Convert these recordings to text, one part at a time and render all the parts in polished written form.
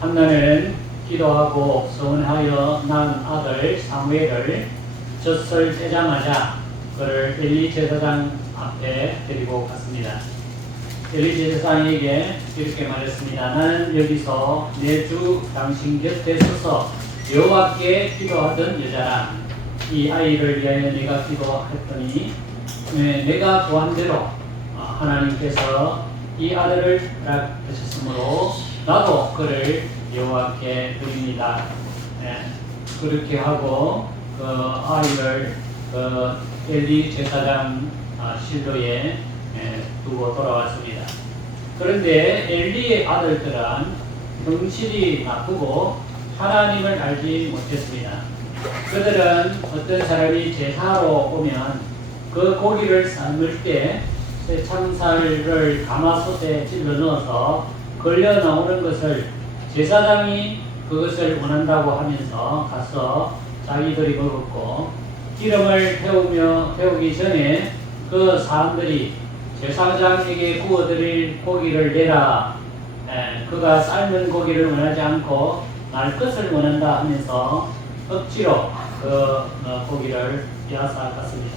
한나는 기도하고 서원하여 낳은 아들 사무엘을 젖을 떼자마자 그를 엘리 제사장 앞에 데리고 갔습니다. 엘리 제사장에게 이렇게 말했습니다. 나는 여기서 내 주 당신 곁에 서서 여호와께 기도하던 여자라. 이 아이를 위하여 내가 기도했더니 내가 구한 대로 하나님께서 이 아들을 허락하셨으므로 나도 그를 여호와께 드립니다. 그렇게 하고 그 아이를 엘리 제사장 실로에 두고 돌아왔습니다. 그런데 엘리의 아들들은 성실이 나쁘고 하나님을 알지 못했습니다. 그들은 어떤 사람이 제사로 오면 그 고기를 삶을 때 새참살을 가마솥에 찔러 넣어서 걸려 나오는 것을 제사장이 그것을 원한다고 하면서 가서 자기들이 먹었고, 기름을 태우기 전에 그 사람들이 제사장에게 구워드릴 고기를 내라. 그가 삶은 고기를 원하지 않고 날 것을 원한다 하면서 억지로 그 고기를 빼앗아 갔습니다.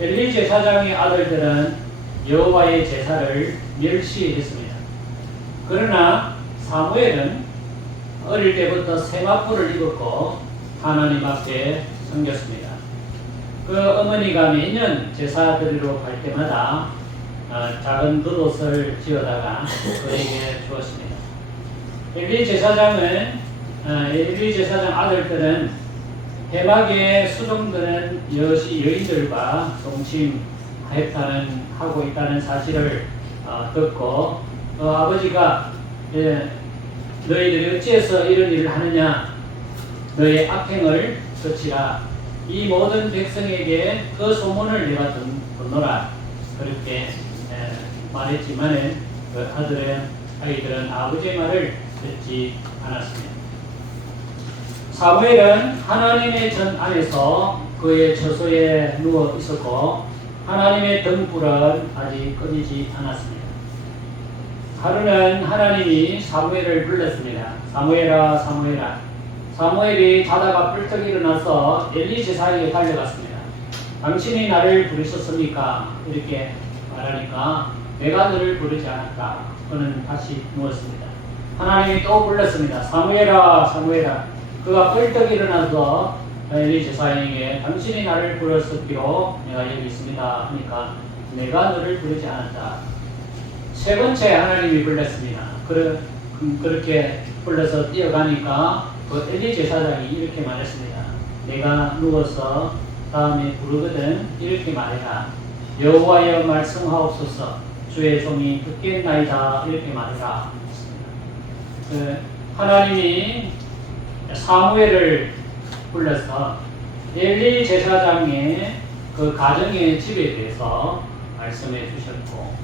엘리 제사장의 아들들은 여호와의 제사를 멸시했습니다. 그러나 사무엘은 어릴 때부터 세마포를 입었고 하나님 앞에 섬겼습니다. 그 어머니가 매년 제사 드리러 갈 때마다 작은 겉옷을 지어다가 그에게 주었습니다. 엘리 제사장 아들들은 해막에 수종드는 여인들과 동침하고 있다는 사실을 듣고 아버지가 너희들이 어찌해서 이런 일을 하느냐, 너의 악행을 그치라, 이 모든 백성에게 그 소문을 내가 듣노라, 그렇게 말했지만 그 아이들은 아버지의 말을 듣지 않았습니다. 사무엘은 하나님의 전 안에서 그의 처소에 누워 있었고 하나님의 등불은 아직 꺼지지 않았습니다. 하루는 하나님이 사무엘을 불렀습니다. 사무엘아, 사무엘아. 사무엘이 자다가 뿔떡 일어나서 엘리 제사장에게 달려갔습니다. 당신이 나를 부르셨습니까? 이렇게 말하니까 내가 너를 부르지 않았다. 그는 다시 누웠습니다. 하나님이 또 불렀습니다. 사무엘아, 사무엘아. 그가 뿔떡 일어나서 엘리 제사장에게 당신이 나를 불렀었기로 내가 여기 있습니다 하니까 내가 너를 부르지 않았다. 세 번째 하나님이 불렀습니다. 그렇게 불러서 뛰어가니까 그 엘리 제사장이 이렇게 말했습니다. 내가 누워서 다음에 부르거든 이렇게 말해라. 여호와여 말씀하옵소서. 주의 종이 듣겠나이다. 이렇게 말해라. 하나님이 사무엘을 불러서 엘리 제사장의 그 가정의 집에 대해서 말씀해 주셨고,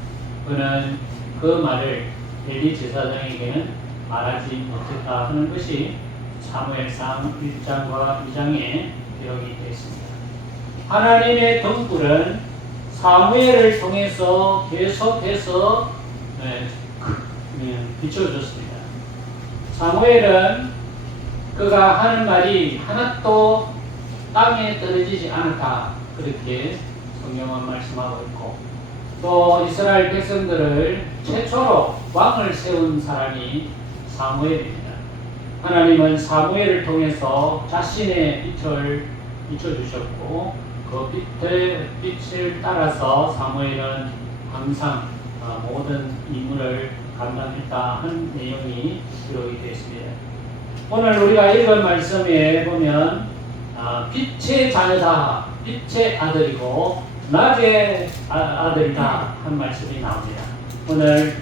그는 그 말을 엘리 제사장에게는 말하지 못했다 하는 것이 사무엘상 1장과 2장에 기록이 되어 있습니다. 하나님의 등불은 사무엘을 통해서 계속해서 비춰줬습니다. 사무엘은 그가 하는 말이 하나도 땅에 떨어지지 않았다. 그렇게 성경은 말씀하고 있고, 또 이스라엘 백성들을 최초로 왕을 세운 사람이 사무엘입니다. 하나님은 사무엘을 통해서 자신의 빛을 비춰주셨고 그 빛을 따라서 사무엘은 항상 모든 임무를 감당했다 하는 내용이 기록이 되어 있습니다. 오늘 우리가 읽은 말씀에 보면 빛의 자녀다, 빛의 아들이고 낮의 아들이다 한 말씀이 나옵니다. 오늘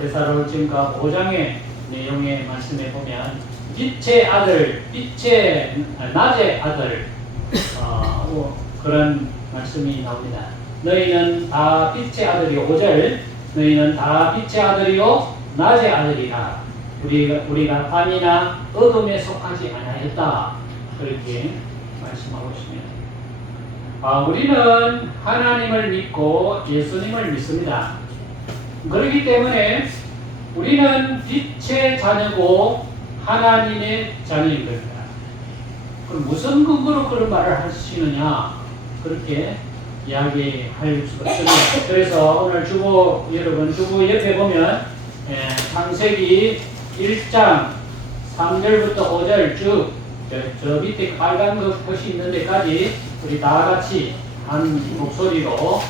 데살로니가 5장의 내용의 말씀에 보면 빛의 아들, 낮의 아들 그런 말씀이 나옵니다. 너희는 다 빛의 아들이요, 5절 너희는 다 빛의 아들이요 낮의 아들이라. 우리가 밤이나 어둠에 속하지 아니하였다. 그렇게 말씀하고 있습니다. 우리는 하나님을 믿고 예수님을 믿습니다. 그렇기 때문에 우리는 빛의 자녀고 하나님의 자녀인 겁니다. 그럼 무슨 근거로 그런 말을 하시느냐? 그렇게 이야기할 수가 있습니다. 그래서 오늘 주보 여러분 주보 옆에 보면 창세기 1장 3절부터 5절 쭉 저 밑에 빨간 거 표시 있는 데까지 우리 다 같이 한 목소리로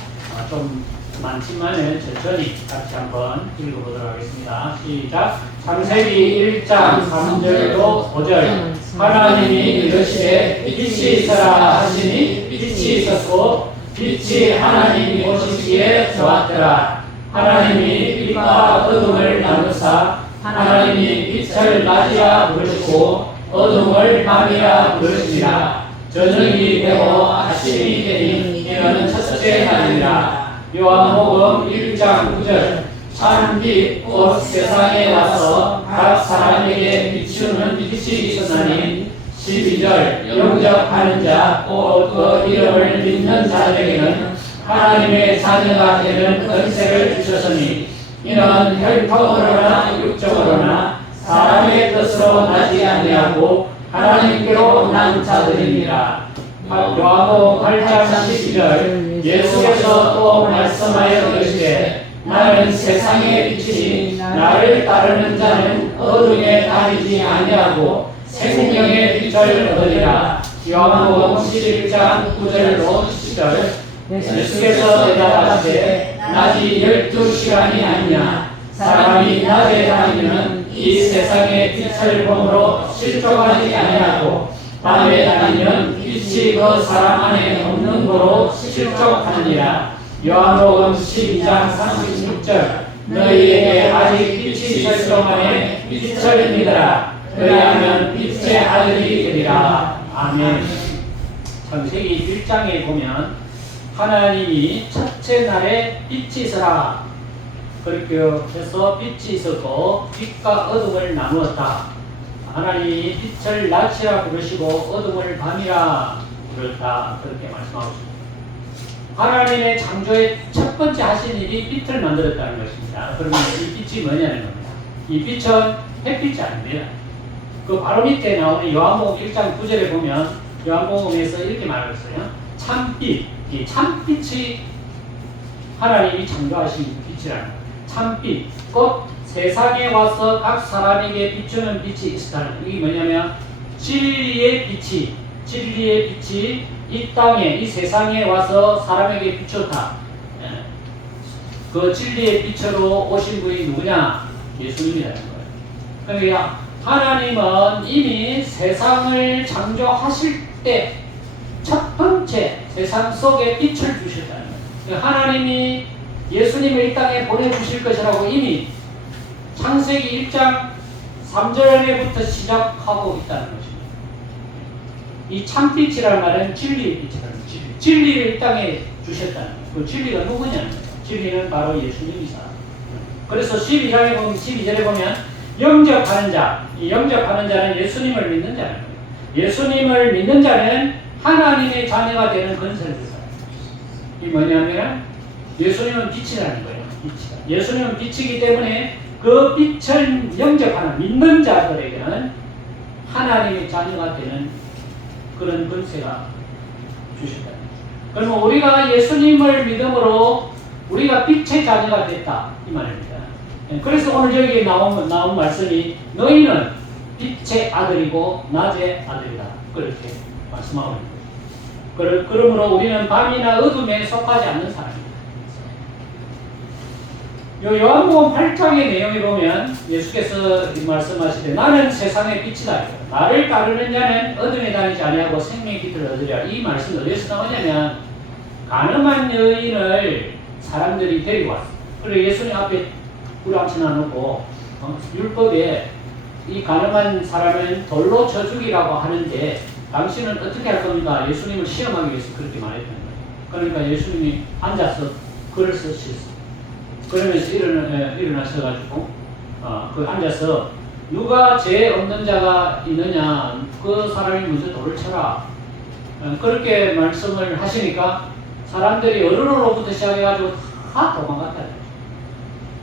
좀 많지만은 천천히 같이 한번 읽어보도록 하겠습니다. 시작. 창세기 1장 3절로 5절. 하나님이 이르시되 빛이 있으라 하시니 빛이 있었고 빛이 하나님이 보시기에 좋았더라. 하나님이 빛과 어둠을 나누사 하나님이 빛을 낮이라 부르시고 어둠을 밤이라 부르시니라. 저녁이 되고 아침이 되니 이는 첫째 날이라. 요한복음 1장 9절. 참 빛 곧 세상에 와서 각 사람에게 비추는 빛이 있었나니 12절. 영접하는 자 곧 그 이름을 믿는 자들에게는 하나님의 자녀가 되는 은혜를 주셨으니 이는 혈통으로나 육적으로나 사람의 뜻으로 나지 아니하고 하나님께로 난 자들이니라. 요한복음 8장 12절. 예수께서 또 말씀하여 이르시되 나는 세상의 빛이니 나를 따르는 자는 어둠에 다니지 아니하고 생명의 빛을 얻으리라. 요한복음 11장 9절로 10절. 예수께서 대답하시되 낮이 12시간이 아니냐. 사람이 낮에 다니면 이 세상의 빛을 보므로 실족하지 아니하고 밤에 다니면 빛이 그 사람 안에 없는 거로 실족하느니라. 요한복음 12장 36절. 너희에게 아직 빛이 있을 동안에 빛을 믿으라. 그리하면 빛의 아들이 되리라. 아멘. 창세기 1장에 보면 하나님이 첫째 날에 빛이 있으라 그렇게 해서 빛이 있었고 빛과 어둠을 나누었다. 하나님이 빛을 낮이라 부르시고 어둠을 밤이라 부르었다. 그렇게 말씀하고 있습니다. 하나님의 창조의 첫 번째 하신 일이 빛을 만들었다는 것입니다. 그러면 이 빛이 뭐냐는 겁니다. 이 빛은 햇빛이 아닙니다. 그 바로 밑에 나오는 요한복음 1장 9절에 보면 요한복음에서 이렇게 말하고 있어요. 참빛, 이 참빛이 하나님이 창조하신 빛이라는 거예요. 참빛, 곧 세상에 와서 각 사람에게 비추는 빛이 있었다는 거예요. 이게 뭐냐면 진리의 빛이 이 땅에, 이 세상에 와서 사람에게 비췄다. 그 진리의 빛으로 오신 분이 누구냐? 예수님이라는 거예요. 그러니까 하나님은 이미 세상을 창조하실 때 첫 번째 세상 속에 빛을 주셨다는 거예요. 하나님이 예수님을 이 땅에 보내주실 것이라고 이미 창세기 1장 3절에부터 시작하고 있다는 것입니다. 이 참빛이라는 말은 진리의 빛이라는 거예요. 진리를 이 땅에 주셨다는 거예요. 그 진리가 누구냐는 거예요. 진리는 바로 예수님이사. 그래서 12절에 보면 영접하는 자, 이 영접하는 자는 예수님을 믿는 자는 거예요. 예수님을 믿는 자는 하나님의 자녀가 되는 권세를 주어요. 이 뭐냐면 예수님은 빛이라는 거예요. 예수님은 빛이기 때문에 그 빛을 영접하는 믿는 자들에게는 하나님의 자녀가 되는 그런 권세가 주셨다. 그러면 우리가 예수님을 믿음으로 우리가 빛의 자녀가 됐다 이 말입니다. 그래서 오늘 여기에 나온 말씀이 너희는 빛의 아들이고 낮의 아들이다 그렇게 말씀하고 있는 거예요. 그러므로 우리는 밤이나 어둠에 속하지 않는 사람입니다. 요한복음 8장의 내용에 보면 예수께서 말씀하시되 나는 세상의 빛이다. 나를 따르는 자는 어둠에 다니지 아니하고 생명의 빛을 얻으리라. 이 말씀이 어디서 나오냐면 가늠한 여인을 사람들이 데리고 왔어요. 그리고 예수님 앞에 꿀 앉혀놔 놓고 율법에 이 가늠한 사람은 돌로 쳐 죽이라고 하는데 당신은 어떻게 할 겁니까? 예수님을 시험하기 위해서 그렇게 말했던 거예요. 그러니까 예수님이 앉아서 글을 쓰셨어요. 그러면서 일어나셔가지고 그 앉아서 누가 죄 없는 자가 있느냐 그 사람이 먼저 돌을 쳐라 그렇게 말씀을 하시니까 사람들이 어른으로부터 시작해가지고 다 도망갔다.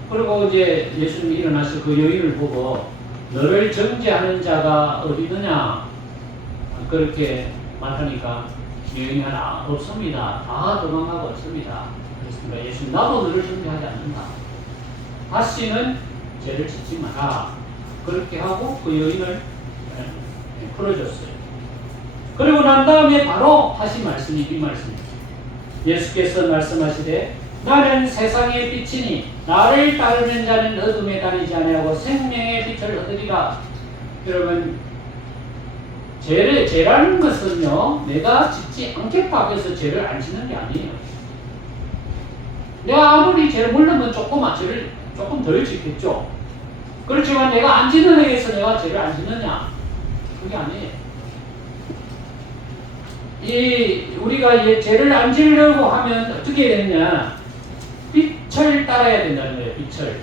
그리고 이제 예수님이 일어나서 그 여인을 보고 너를 정죄하는 자가 어디 있느냐 그렇게 말하니까 여인이 하나 없습니다. 다 도망가고 없습니다. 그렇습니다. 예수님 나도 너를 정죄하지 않는다. 다시는 죄를 짓지 마라. 그렇게 하고 그 여인을 풀어줬어요. 그리고 난 다음에 바로 하신 말씀이 이 말씀입니다. 예수께서 말씀하시되 나는 세상의 빛이니 나를 따르는 자는 어둠에 다니지 아니하고 생명의 빛을 얻으리라. 여러분 죄라는 것은요 내가 짓지 않겠다 해서 죄를 안 짓는 게 아니에요. 내가 아무리 죄를 물론 죄를 조금 덜 짓겠죠. 그렇지만 내가 안 짓는 해에서 내가 죄를 안 짓느냐 그게 아니에요. 우리가 죄를 안 지으려고 하면 어떻게 되느냐 빛을 따라야 된다는 거예요. 빛을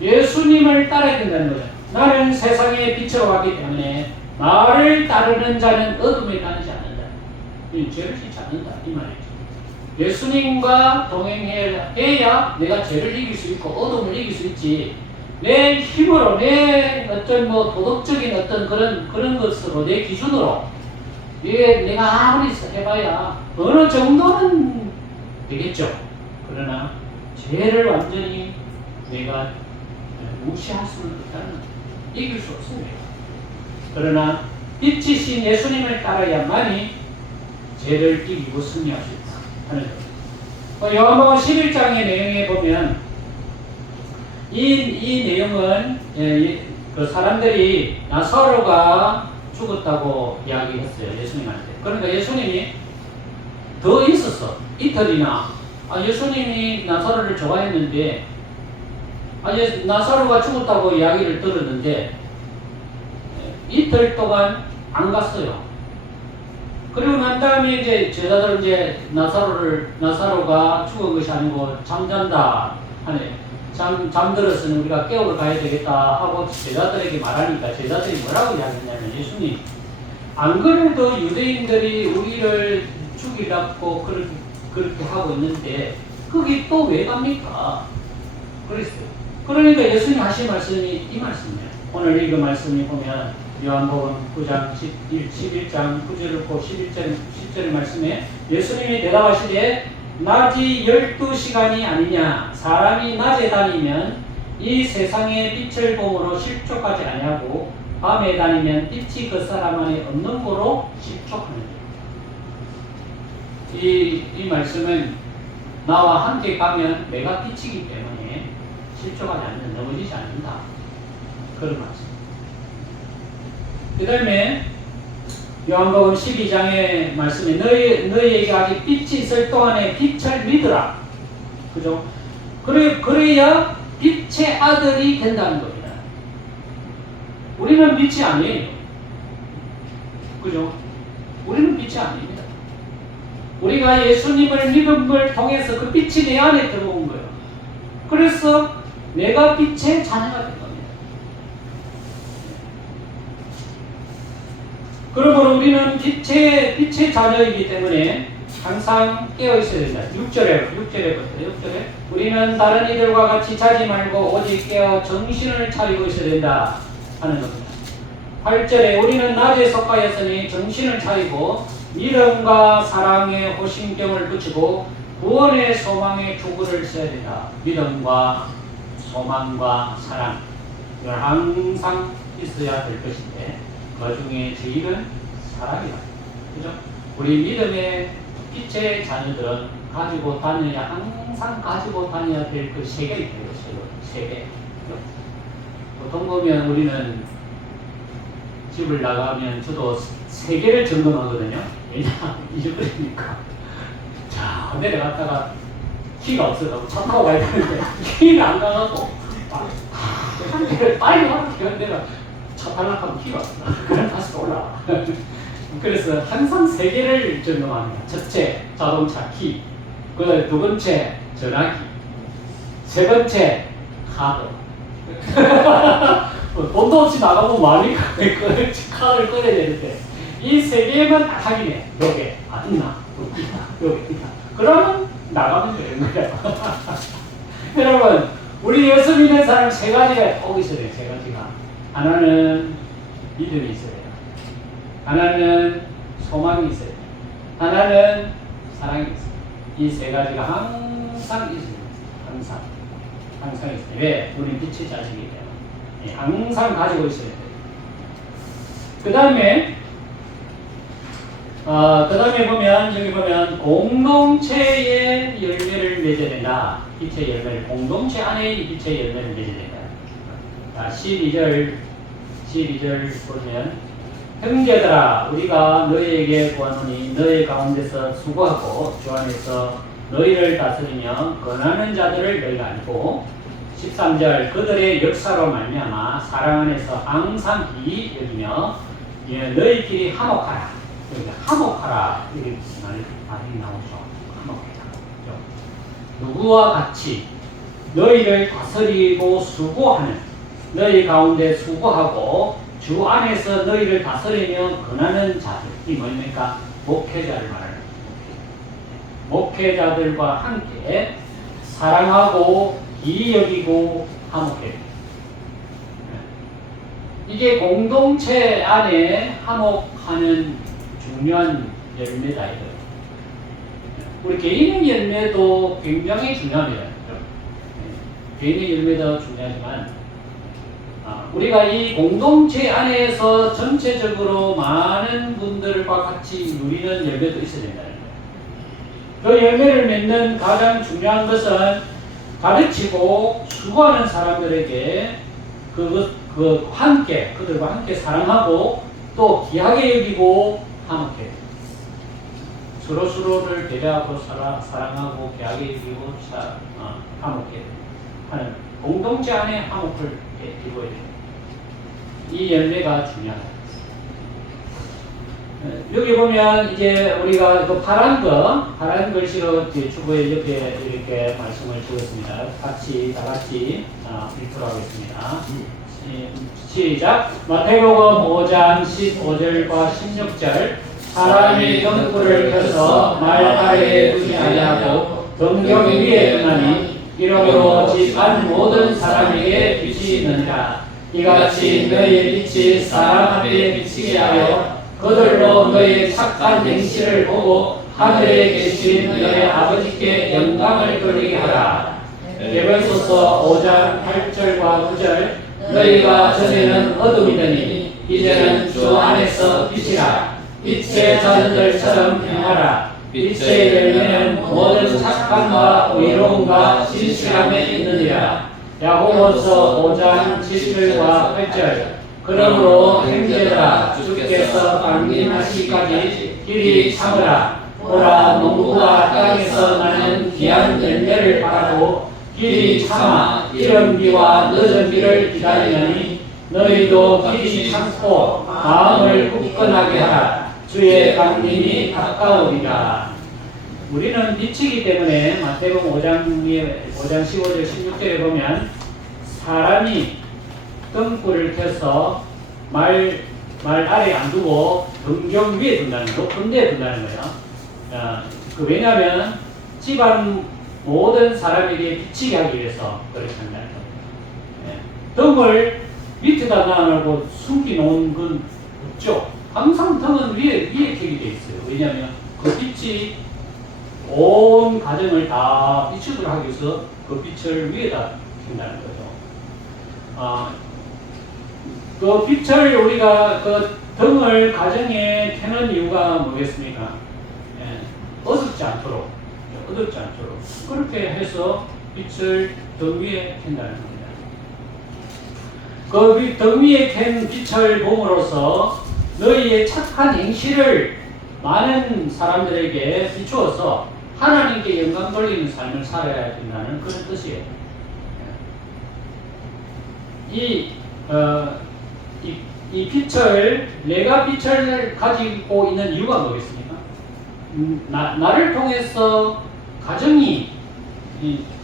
예수님을 따라야 된다는 거예요. 나는 세상의 빛으로 왔기 때문에 나를 따르는 자는 어둠에 다니지 않는다. 죄를 짓지 않는다 이 말이죠. 예수님과 동행해야 내가 죄를 이길 수 있고 어둠을 이길 수 있지. 내 힘으로 내 어떤 도덕적인 어떤 그런 것으로 내 기준으로 내가 아무리 해봐야 어느 정도는 되겠죠. 그러나 죄를 완전히 내가 무시할 수는 없다는 이길 수 없습니다. 그러나 빛이신 예수님을 따라야만이 죄를 이기고 승리할 수 있다 하는 것. 요한복음 11장의 내용에 보면 이 내용은 그 사람들이 나사로가 죽었다고 이야기했어요. 예수님한테. 그러니까 예수님이 더 있었어. 이틀이나 예수님이 나사로를 좋아했는데 나사로가 죽었다고 이야기를 들었는데 이틀 동안 안 갔어요. 그리고 난 다음에 이제 제자들 나사로가 죽은 것이 아니고 잠잔다 하네. 잠들었으니 우리가 깨우러 가야 되겠다 하고 제자들에게 말하니까 제자들이 뭐라고 이야기했냐면 예수님 안 그래도 유대인들이 우리를 죽이려고 그렇게 하고 있는데 거기 또 왜 갑니까? 그랬어요. 그러니까 예수님 하신 말씀이 이 말씀이에요. 오늘 읽은 말씀이 보면 요한복음 9장 11장 9절을 보고 10절 말씀에 예수님이 대답하시되 낮이 12시간이 아니냐 사람이 낮에 다니면 이 세상의 빛을 봄으로 실족하지 아니하고 밤에 다니면 빛이 그 사람 안에 없는 거로 실족하느니라. 이 말씀은 나와 함께 가면 내가 빛이기 때문에 실족하지 않는 넘어지지 않는다 그런 말씀. 그 다음에 요한복음 12장의 말씀에 너희에게 아직 빛이 있을 동안에 빛을 믿으라. 그죠? 그래야 빛의 아들이 된다는 겁니다. 우리는 빛이 아니에요. 그죠? 우리는 빛이 아닙니다. 우리가 예수님을 믿음을 통해서 그 빛이 내 안에 들어온 거예요. 그래서 내가 빛의 자녀가 된 겁니다. 그러므로 우리는 빛의 자녀이기 때문에 항상 깨어 있어야 된다. 6절에 우리는 다른 이들과 같이 자지 말고 오직 깨어 정신을 차리고 있어야 된다 하는 겁니다. 8절에 우리는 낮에 속하였으니 정신을 차리고 믿음과 사랑의 호심경을 붙이고 구원의 소망의 투구를 써야 된다. 믿음과 소망과 사랑 이걸 항상 있어야 될 것인데 그 중에 제일은 사랑이다. 그죠? 우리 믿음의 빛의 자녀들은 항상 가지고 다녀야 될 그 세 개가 있어요. 세 개. 보통 보면 우리는 집을 나가면 저도 세 개를 점검하거든요. 왜냐? 잊어버리니까. 자, 내려갔다가 키가 없어서 차 타고 가야 되는데 키가 안 가고 한 개를 빨리 하면 내가 차 탈락하면 키가 없어. 그럼 다시 올라와. 그래서 항상 세 개를 점검합니다. 첫째, 자동차 키. 그 두 번째, 전화기. 세 번째, 카드. 돈도 없이 나가면 많이 카드를 꺼내야 되는데 이 세 개만 딱 확인해. 여기 있나? 여기 있다. 그러면 나가면 되는 거예요. 여러분, 우리 예수 믿는 사람 세 가지가 꼭 있어야 돼요. 세 가지가. 하나는 믿음이 있어야 돼요. 하나는 소망이 있어야 돼요. 하나는 사랑이 있어요. 이 세 가지가 항상 있어요. 항상 있어요. 왜? 우리 빛의 자식이기 때문에. 항상 가지고 있어야 돼요. 그 다음에 보면, 여기 보면, 공동체의 열매를 맺어야 된다. 빛의 열매를, 공동체 안에 빛의 열매를 맺어야 된다. 자, 12절 보면, 형제들아, 우리가 너희에게 구하노니, 너희 가운데서 수고하고, 주 안에서 너희를 다스리며, 권하는 자들을 너희가 알고, 13절, 그들의 역사로 말미암아, 사랑 안에서 항상 기이 여기며, 너희끼리 화목하라. 화목하라 이렇게 말이 나오죠. 화목해라. 누구와 같이 너희를 다스리고 수고하는, 너희 가운데 수고하고 주 안에서 너희를 다스리며 권하는 자들, 이 뭡니까? 목회자를 말하는 목회자들과 함께 사랑하고 기이 여기고 화목해라. 이게 공동체 안에 화목하는 중요한 열매다 이거예요. 우리 개인의 열매도 굉장히 중요합니다. 개인의 열매도 중요하지만 우리가 이 공동체 안에서 전체적으로 많은 분들과 같이 누리는 열매도 있어야 된다는 거예요. 그 열매를 맺는 가장 중요한 것은 가르치고 수고하는 사람들에게 그들과 함께 사랑하고 또 귀하게 여기고 화목해. 서로를 배려하고 사랑하고 귀하게 여기고 화목해 하는 공동체 안에 화목을 이루어야 돼요. 이 열매가 중요하다. 여기 보면 이제 우리가 그 파란 글씨로 주부의 옆에 이렇게 말씀을 주었습니다. 다 같이 읽도록 하겠습니다. 시작. 마태복음 5장 15절과 16절. 사람이 등불을 켜서 말 아래에 두지 아니하고 등경 위에 두나니 이러므로 집 안 모든 사람에게 빛이 있느니라. 이같이 너희의 빛이 사람 앞에 비치게 하여 그들로 너희의 착한 행실을 보고 하늘에 계신 너희 아버지께 영광을 돌리게 하라. 에베소서 5장 8절과 9절. 너희가 전에는 어둠이더니 이제는 주 안에서 빛이라. 빛의 자녀들처럼 행하라. 빛의 열매는 모든 착함과 의로움과 진실함에 있느니라. 야고보서 5장 7절과 8절. 그러므로 형제들아, 주께서 강림하시기까지 길이 참으라. 보라, 농부가 땅에서 나는 귀한 열매를 바라고 길이 참아 이른 비와 늦은 비를 기다리느니 너희도 길이 참고 마음을 굳건하게 하라. 주의 강림이 가까우리라. 우리는 빛이기 때문에 마태복음 5장 15절 16절에 보면 사람이 등불을 켜서 말 아래 안 두고 등경 위에 둔다는 거, 높은 데에 둔다는 거예요. 왜냐하면 집안 모든 사람에게 비치게 하기 위해서 그렇게 한다는 겁니다. 등을 밑에다 놔놓고 숨기 놓은 건 없죠. 항상 등은 위에 켜게 돼 있어요. 왜냐하면 그 빛이 온 가정을 다 비추도록 하기 위해서 그 빛을 위에다 킨다는 거죠. 그 빛을 우리가 그 등을 가정에 켜는 이유가 뭐겠습니까? 어둡지 않도록 그렇게 해서 빛을 등 위에 켠다는 겁니다. 그 등 위에 켠 빛을 봄으로써 너희의 착한 행실을 많은 사람들에게 비추어서 하나님께 영광 돌리는 삶을 살아야 된다는 그런 뜻이에요. 이 빛을, 내가 빛을 가지고 있는 이유가 뭐겠습니까? 나를 통해서 가정이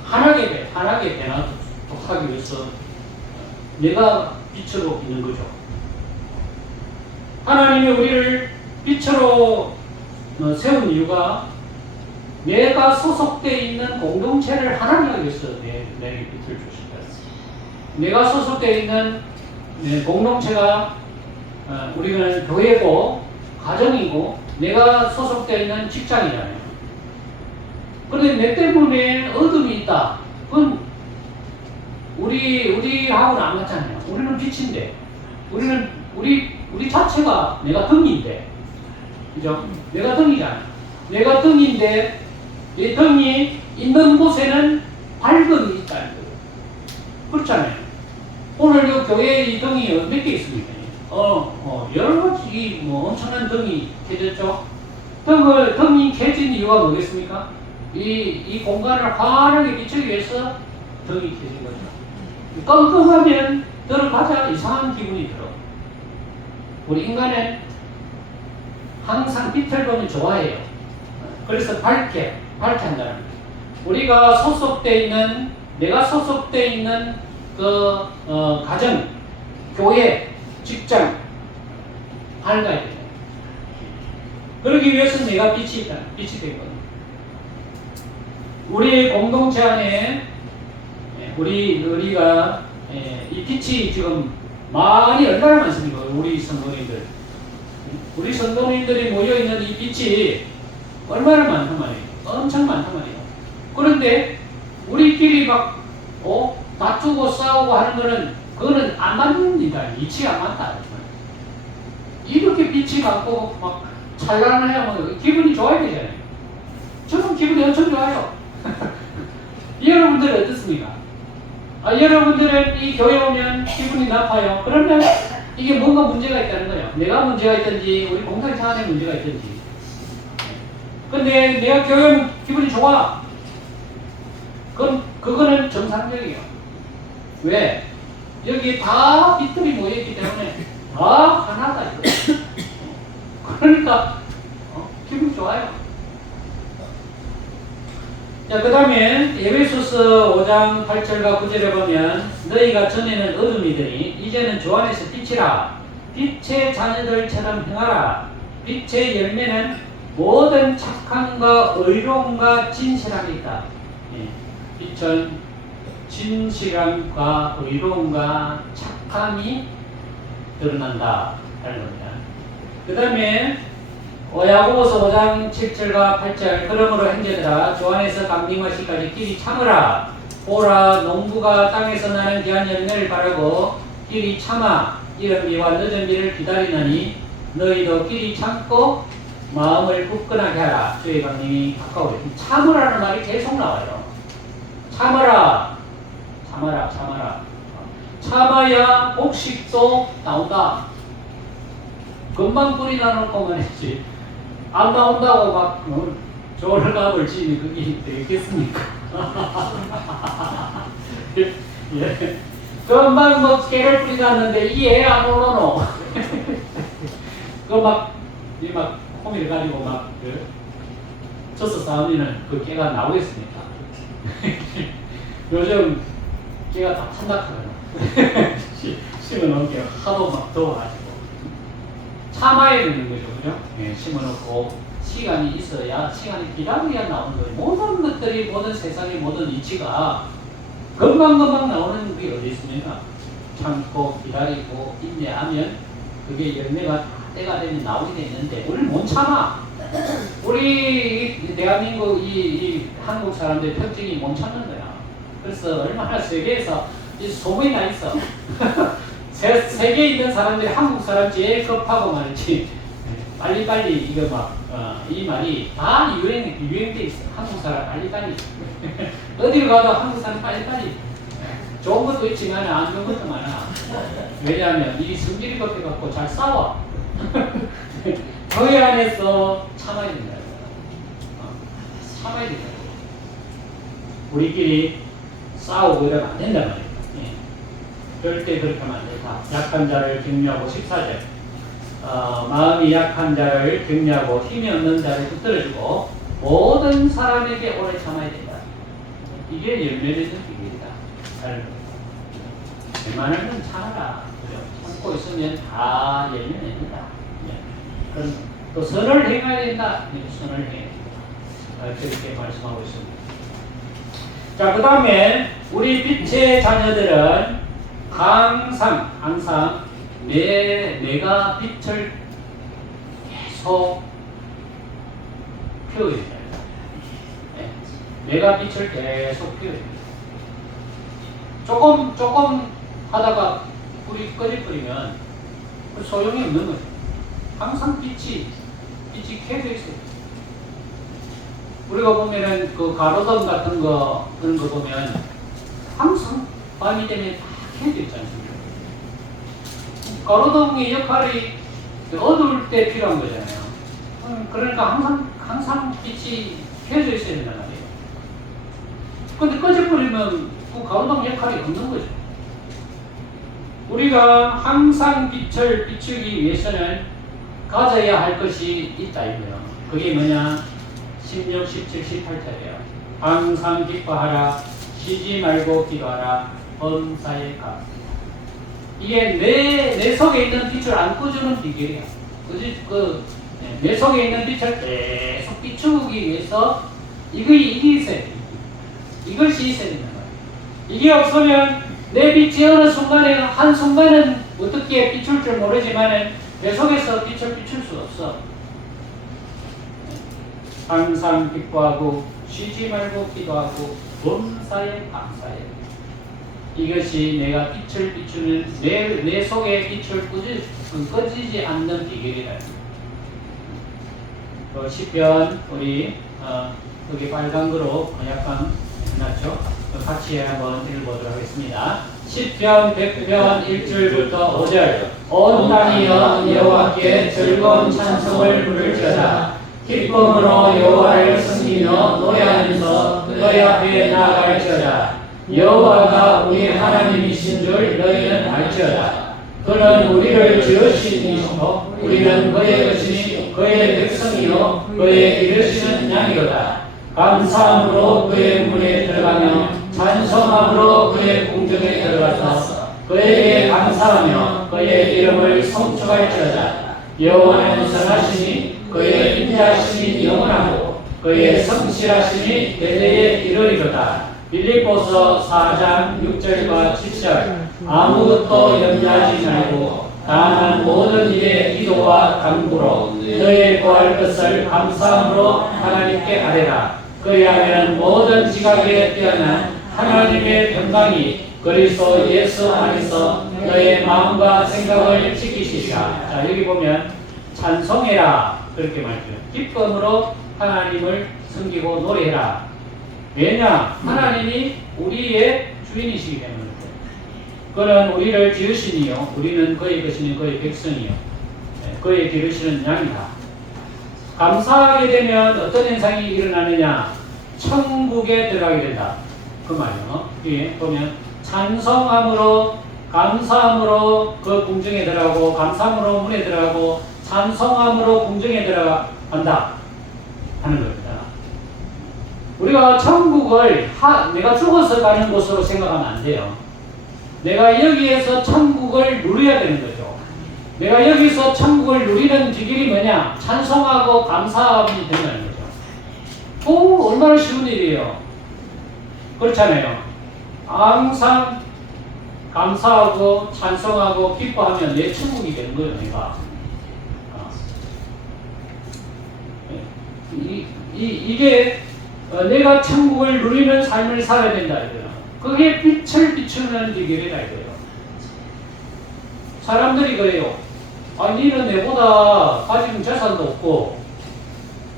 환하게 변화도록 하기 위해서 내가 빛으로 있는 거죠. 하나님이 우리를 빛으로 세운 이유가 내가 소속되어 있는 공동체를 하나님 하기 위해서 내게 빛을 주신다. 내가 소속되어 있는 공동체가 우리는 교회고 가정이고 내가 소속되어 있는 직장이잖아요. 그런데 내 때문에 어둠이 있다. 그건 우리하고는 안 맞잖아요. 우리는 빛인데, 우리 자체가 내가 등인데, 그죠? 내가 등이잖아. 내가 등인데, 이 등이 있는 곳에는 밝음이 있다는 거예요. 그렇잖아요. 오늘 이 교회에 이 등이 몇 개 있습니까? 여러 가지 엄청난 등이 켜졌죠. 등이 켜진 이유가 뭐겠습니까? 이 공간을 환하게 비추기 위해서 등이 켜진 거죠. 깜깜하면 들어가자 이상한 기분이 들어. 우리 인간은 항상 빛을 보면 좋아해요. 그래서 밝게 한다는 거예요. 우리가 내가 소속되어 있는 가정, 교회, 직장, 밝아야 돼요. 그러기 위해서 내가 빛이 된 거예요. 우리 공동체 안에 우리가 이 빛이 지금 많이 얼마나 많습니까? 우리 성도님들이 모여있는 이 빛이 얼마나 많단 말이에요. 엄청 많단 말이에요. 그런데 우리끼리 막 다투고 싸우고 하는 거는 그거는 안 맞습니다. 이치가 안 맞다. 이렇게 빛이 많고 막 찬란해야 기분이 좋아야 되잖아요. 저는 기분이 엄청 좋아요. 여러분들은 어떻습니까? 여러분들은 이 교회 오면 기분이 나빠요. 그러면 이게 뭔가 문제가 있다는 거예요. 내가 문제가 있든지 우리 공동체 안에 문제가 있든지. 근데 내가 교회 오면 기분이 좋아. 그거는 정상적이에요. 왜? 여기 다 빛들이 모여있기 때문에 다 하나다. 그러니까 기분 좋아요. 자, 그 다음에 에베소서 5장 8절과 9절에 보면 너희가 전에는 어둠이더니 이제는 주 안에서 빛이라. 빛의 자녀들처럼 행하라. 빛의 열매는 모든 착함과 의로움과 진실함이 있다. 빛은 진실함과 의로움과 착함이 드러난다 하는 겁니다. 그 다음에 야고보서 5장 7절과 8절 그러므로 형제들아 주 안에서 감림하시기까지 길이 참으라. 보라 농부가 땅에서 나는 귀한 열매를 바라고 길이 참아 이른 비와 늦은 비를 기다리느니 너희도 길이 참고 마음을 굳건하게 하라. 주의 강림이 가까우리. 참으라는 말이 계속 나와요. 참아라. 참아야 복식도 나온다. 금방 뿌리 나놓고만 했지. 안 나온다고 막 졸갑을 지니 그게 되겠습니까? 예. 금방 깨를 뿌리 났는데 이 애 안 오르노. 막 호미를 가지고 젖서 싸우면 그 깨가 나오겠습니까? 요즘 깨가 다 탄다하거든. 심어놓은 게 하도 막 더워가지고. 참아야 되는 거죠, 그죠? 네, 심어놓고 시간이 있어야, 시간이 기다려야 나오는 거예요. 모든 것들이, 모든 세상의 모든 이치가 금방금방 나오는 게 어디 있습니까? 참고 기다리고 인내하면 그게 열매가 때가 되면 나오게 돼 있는데 우리는 못 참아. 우리 대한민국 이 한국 사람들 특징이 못 참는 거야. 그래서 얼마나 세계에서 소문이 나 있어. 세계에 있는 사람들이 한국 사람 제일 급하고 말이지. 빨리빨리 이거 이 말이 다 유행돼 있어. 한국 사람 빨리빨리. 어디를 가도 한국 사람 빨리빨리. 좋은 것도 있지만 안 좋은 것도 많아. 왜냐하면 이 성질이 급해갖고 잘 싸워. 교회 안에서 참아야 된다. 참아야 된다. 우리끼리 싸우고 이러면 안 된단 말이에요. 절대 그렇게 하면 안 된다. 약한 자를 격려하고 14절. 마음이 약한 자를 격려하고 힘이 없는 자를 붙들어주고 모든 사람에게 오래 참아야 된다. 이게 열매를 맺는 길이다. 웬만하면 참아라. 참고 있으면 다 열매 냅니다. 그럼 또 선을 행해야 된다. 선을 해. 그렇게 말씀하고 있습니다. 자, 그 다음에 우리 빛의 자녀들은 항상 내가 빛을 계속 피워야 돼요. 네. 내가 빛을 계속 피워야 돼요. 조금 하다가 불이 꺼져버리면 그 소용이 없는 거죠. 항상 빛이 켜져 있어요. 우리가 보면은 그 가로등 같은 거 그런 거 보면 항상 밤이 되면 다 켜져 있지 않습니까? 가로등의 역할이 어두울 때 필요한 거잖아요. 그러니까 항상 빛이 켜져 있어야 된단 말이에요. 근데 꺼져버리면 그 가로등 역할이 없는 거죠. 우리가 항상 빛을 비추기 위해서는 가져야 할 것이 있다 이거예요. 그게 뭐냐? 16, 17, 18절이에요. 항상 기뻐하라, 쉬지 말고 기도하라, 범사에 감. 이게 내 속에 있는 빛을 안 꺼주는 비결이야. 내 속에 있는 빛을 계속 비추기 위해서 이게 있어야 돼. 이것이 있어야 된단 말이에요. 이게 없으면 내 빛이 어느 순간에 한순간은 어떻게 비출 줄 모르지만은 내 속에서 빛을 비출 수 없어. 항상 기뻐하고 쉬지 말고 기도하고 범사에 감사해. 이것이 내가 빛을 비추는 내 속에 빛을 꺼지지 않는 비결이다. 시편 우리 여기 빨간 거로 약간 해놨죠. 같이 한번 읽어보도록 하겠습니다. 시편 100편 1절부터 5절. 온 땅이여 여호와께 즐거운 찬송을 부를지어다. 기쁨으로 여호와를 섬기며 노래하면서 그의 앞에 나아갈지어다. 여호와가 우리 하나님이신 줄 너희는 알지어다. 그는 우리를 지으신 이시고 우리는 그의 것이니 그의 백성이요 그의 기르시는 양이로다. 감사함으로 그의 문에 들어가며 찬송함으로 그의 궁정에 들어가서 그에게 감사하며 그의 이름을 성축할지어다. 여호와는 선하시니 그의 인자하심이 영원하고 그의 성실하심이 대대에 이르리로다. 빌립보서 4장 6절과 7절. 아무것도 염려하지 말고 다만 모든 일에 기도와 간구로 너의 구할 것을 감사함으로 하나님께 아뢰라. 그리하면 모든 지각에 뛰어난 하나님의 평강이 그리스도 예수 안에서 너의 마음과 생각을 지키시리라. 자, 여기 보면 찬송해라 그렇게 말해요. 기쁨으로 하나님을 섬기고 노래해라. 왜냐? 하나님이 우리의 주인이시기 때문에. 그는 우리를 지으시니요 우리는 그의 것이니 그의 백성이요 그의 기르시는 양이다. 감사하게 되면 어떤 현상이 일어나느냐? 천국에 들어가게 된다. 그 말이요. 뒤에 보면 찬송함으로 감사함으로 그 궁정에 들어가고 감사함으로 문에 들어가고 찬송함으로 궁정에 들어간다 하는 겁니다. 우리가 천국을 내가 죽어서 가는 곳으로 생각하면 안 돼요. 내가 여기에서 천국을 누려야 되는 거죠. 내가 여기서 천국을 누리는 비결이 뭐냐? 찬송하고 감사함이 된다는 거죠. 얼마나 쉬운 일이에요. 그렇잖아요. 항상 감사하고 찬송하고 기뻐하면 내 천국이 되는 거예요, 내가. 이게 내가 천국을 누리는 삶을 살아야 된다 이거예요. 그게 빛을 비추는 비결이다 이거예요. 사람들이 그래요. 니는 내보다 가진 재산도 없고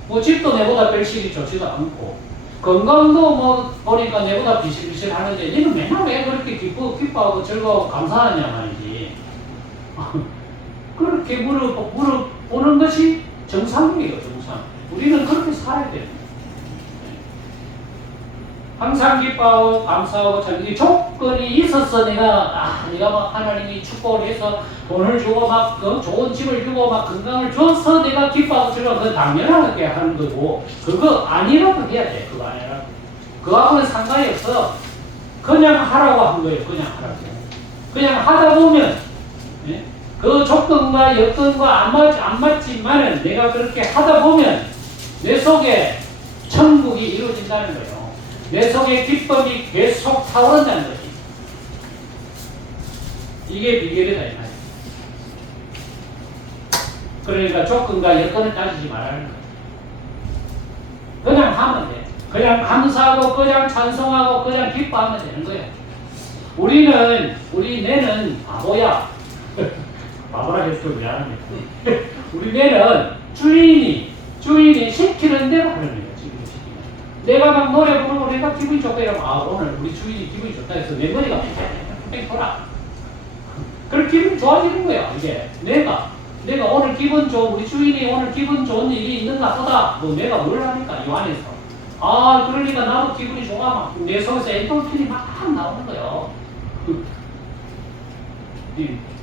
뭐 집도 내보다 별실이 좋지도 않고 건강도 뭐 보니까 내보다 비실비실 하는데 니는 맨날 왜 그렇게 기뻐하고 즐거워 감사하냐 말이지. 그렇게 물어보는 것이 정상이에요. 정상. 우리는 그렇게 살아야 돼요. 항상 기뻐하고 감사하고 이 조건이 있어서 내가 막 하나님이 축복을 해서 돈을 주고 막 좋은 집을 주고 막 건강을 줘서 내가 기뻐하고 즐거워. 그건 당연하게 하는 거고 그거 아니라고 해야 돼. 그거 아니라고. 그거하고는 상관이 없어. 그냥 하라고 한 거예요. 그냥 하라고. 그냥 하다 보면 그 조건과 여건과 안 맞지만은 내가 그렇게 하다 보면 내 속에 천국이 이루어진다는 거예요. 내 속에 기쁨이 계속 타오른다는 거지. 이게 비결이다 이 말이야. 그러니까 조건과 여건을 따지지 말라는 거야. 그냥 하면 돼. 그냥 감사하고 그냥 찬송하고 그냥 기뻐하면 되는 거야. 우리 뇌는 바보야. 바보라 해서 미안합니다. 우리 뇌는 주인이 시키는 대로 하는 거야. 지금 내가 막 노래 부르고 내가 기분이 좋다 이러면 오늘 우리 주인이 기분이 좋다 해서 내 머리가 뺑뺑 돌아. 그럼 기분이 좋아지는 거야. 이게 내가 오늘 기분 좋은 우리 주인이 오늘 기분 좋은 일이 있는가 보다. 뭐 내가 뭘 하니까 요 안에서 그러니까 나도 기분이 좋아. 막 내 속에서 엔도르핀이 막 나오는 거예요.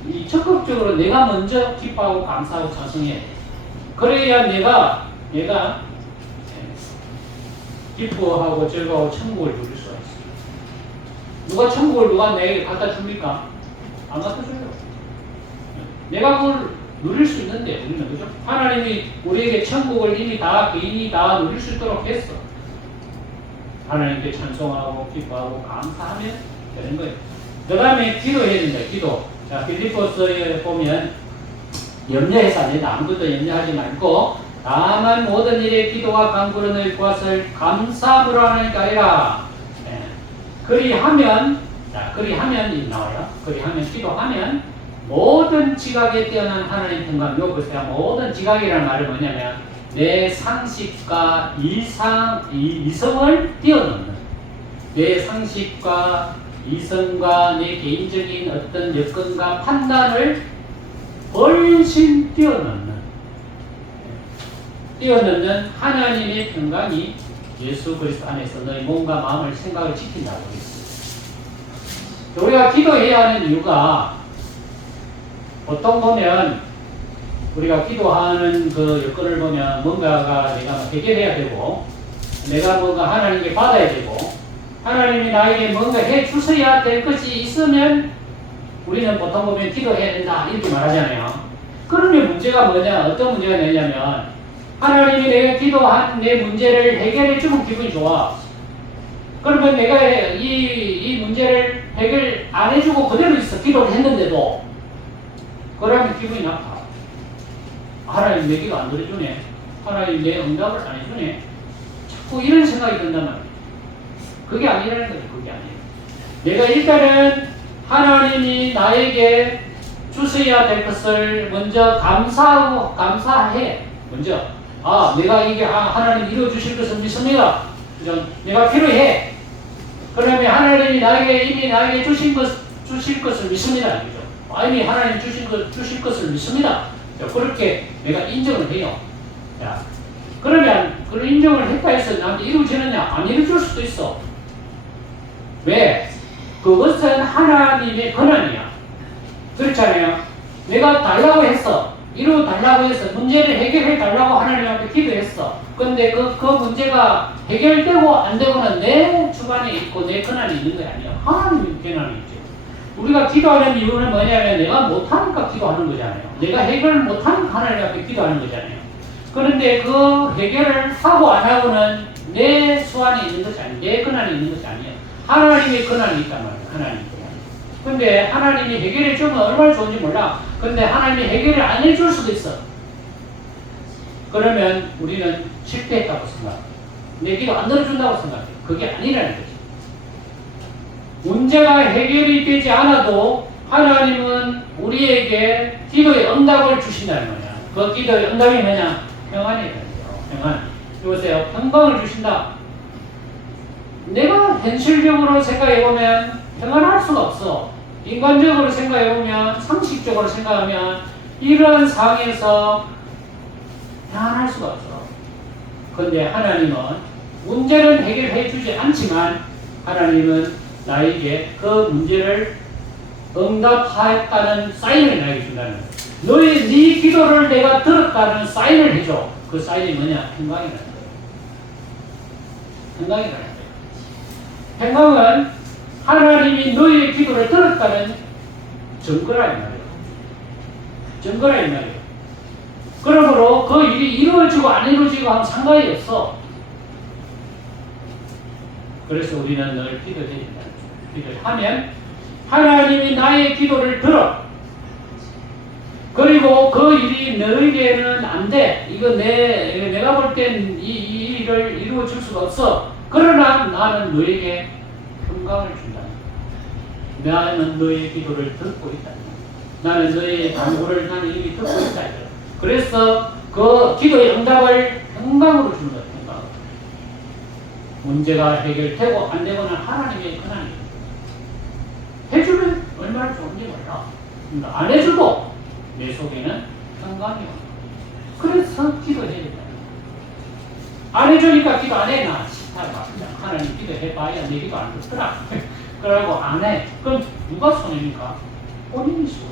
이 적극적으로 내가 먼저 기뻐하고 감사하고 찬송해야 돼. 그래야 내가 기뻐하고 즐거워 천국을 누릴 수가 있어. 누가 내게 갖다 줍니까? 안 갖다 줘요. 내가 그걸 누릴 수 있는데 우리는 그죠? 하나님이 우리에게 천국을 이미 다 개인이 다 누릴 수 있도록 했어. 하나님께 찬송하고 기뻐하고 감사하면 되는 거예요. 그 다음에 기도해야 된다. 기도. 자, 빌립보서에 보면 염려해서 안 된다. 아무것도 염려하지 말고 다만 모든 일에 기도와 간구로 너희 구하실 감사함으로 하나님께 아니라 그리하면 나와요. 그리하면 기도하면 모든 지각에 뛰어난 하나님 평강. 요 보세요. 모든 지각이라는 말은 뭐냐면 내 상식과 이성을 뛰어넘는 내 상식과 이성과 내 개인적인 어떤 여건과 판단을 훨씬 뛰어넘는 하나님의 평강이 예수 그리스도 안에서 너희 몸과 마음을 생각을 지킨다고 했어요. 우리가 기도해야 하는 이유가 보통 보면 우리가 기도하는 그 여건을 보면 뭔가가 내가 해결해야 되고 내가 뭔가 하나님께 받아야 되고 하나님이 나에게 뭔가 해 주셔야 될 것이 있으면 우리는 보통 보면 기도해야 된다 이렇게 말하잖아요. 그러면 문제가 뭐냐? 어떤 문제가 되냐면 하나님이 내가 기도한 내 문제를 해결해 주면 기분이 좋아. 그러면 내가 이 문제를 해결 안 해주고 그대로 있어. 기도를 했는데도 그러면 기분이 나빠. 하나님 내 기도 안 들어주네. 하나님 내 응답을 안 해주네. 자꾸 이런 생각이 든단 말이야. 그게 아니라는 거죠. 그게 아니에요. 내가 일단은 하나님이 나에게 주셔야 될 것을 먼저 감사해. 먼저 내가 이게 하나님 이루어주실 것을 믿습니다. 그죠? 내가 필요해. 그러면 하나님이 이미 나에게 주실 것을 믿습니다. 그죠? 이미 하나님 주실 것을 믿습니다. 자, 그렇게 내가 인정을 해요. 자, 그러면 그 인정을 했다 해서 나한테 이루어지느냐? 안 이루어질 수도 있어. 왜? 그것은 하나님의 권한이야. 그렇잖아요. 내가 달라고 했어. 이루 달라고 해서 문제를 해결해 달라고 하나님 앞에 기도했어. 근데 그 문제가 해결되고 안 되고는 내 주관에 있고 내 권한이 있는 게 아니야. 하나님의 권한이 있죠. 우리가 기도하는 이유는 뭐냐면 내가 못하니까 기도하는 거잖아요. 내가 해결을 못하니까 하나님 앞에 기도하는 거잖아요. 그런데 그 해결을 하고 안 하고는 내 수완에 있는 것이 아니에요. 내 권한이 있는 것이 아니에요. 하나님의 권한이 있단 말이에요. 하나님의 권한. 근데 하나님이 해결해 주면 얼마나 좋은지 몰라. 근데 하나님이 해결을 안 해줄 수도 있어. 그러면 우리는 실패했다고 생각해. 내 기도 안 들어준다고 생각해. 그게 아니라는 거지. 문제가 해결이 되지 않아도 하나님은 우리에게 기도의 응답을 주신다는 거야. 그 기도의 응답이 뭐냐? 평안이에요. 평안. 보세요. 평강을 주신다. 내가 현실적으로 생각해보면 평안할 수가 없어. 인간적으로 생각해보면, 상식적으로 생각하면 이런 상황에서 평안할 수가 없어. 그런데 하나님은 문제는 해결해 주지 않지만 하나님은 나에게 그 문제를 응답하였다는 사인을 나에게 준다는 거예요. 네 기도를 내가 들었다는 사인을 해줘. 그 사인이 뭐냐? 평강이라는 거예요. 평강이라는 거예요. 평강은 하나님이 너의 기도를 들었다는 증거라 이 말이에요. 증거라 이 말이에요. 그러므로 그 일이 이루어지고 안 이루어지고 하면 상관이 없어. 그래서 우리는 늘 기도해야 된다. 기도를 하면 하나님이 나의 기도를 들어. 그리고 그 일이 너에게는 안 돼. 이거 내가 볼 땐 이 일을 이루어 줄 수가 없어. 그러나 나는 너에게 평강을 준다. 나는 너의 기도를 듣고 있다. 나는 너의 간구를 나는 이미 듣고 있다. 그래서 그 기도의 응답을 평강으로 주는 거야. 평강. 문제가 해결되고 안 되고는 하나님의 권한이에요. 해주면 얼마나 좋은지 몰라. 그러니까 안 해줘도 내 속에는 평강이 와. 그래서 기도해야 된다. 안 해주니까 기도 안 해. 나 싫다. 하나님 기도해봐야 내 기도 안 듣더라. 그러고 안 해. 그럼 누가 손해입니까? 본인이 손해.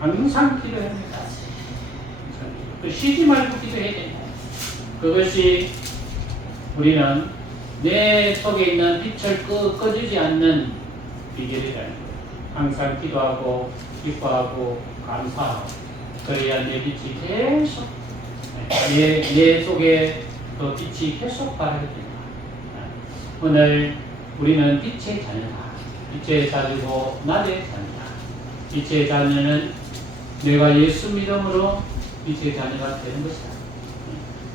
항상 기도해야 됩니다. 쉬지 말고 기도해야 된다. 그것이 우리는 내 속에 있는 빛을 꺼지지 않는 비결이라는 거예요. 항상 기도하고 기뻐하고 감사하고 그래야 내 빛이 계속 내 속에 그 빛이 계속 바라게 됩니다. 오늘 우리는 빛의 자녀다. 빛의 자녀고 나의 자녀다. 빛의 자녀는 내가 예수 믿음으로 빛의 자녀가 되는 것이다.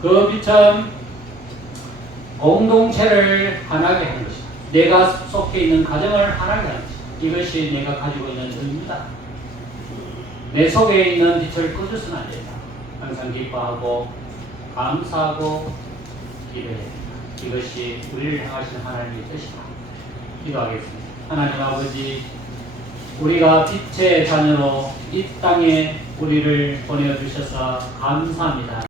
그 빛은 공동체를 하나게 하는 것이다. 내가 속해 있는 가정을 하나게 하는 것이다. 이것이 내가 가지고 있는 의미다. 내 속에 있는 빛을 꺼져서는 안 된다. 항상 기뻐하고 감사하고 기도해야 된다. 이것이 우리를 향하시는 하나님의 뜻이다. 기도하겠습니다. 하나님 아버지, 우리가 빛의 자녀로 이 땅에 우리를 보내주셔서 감사합니다.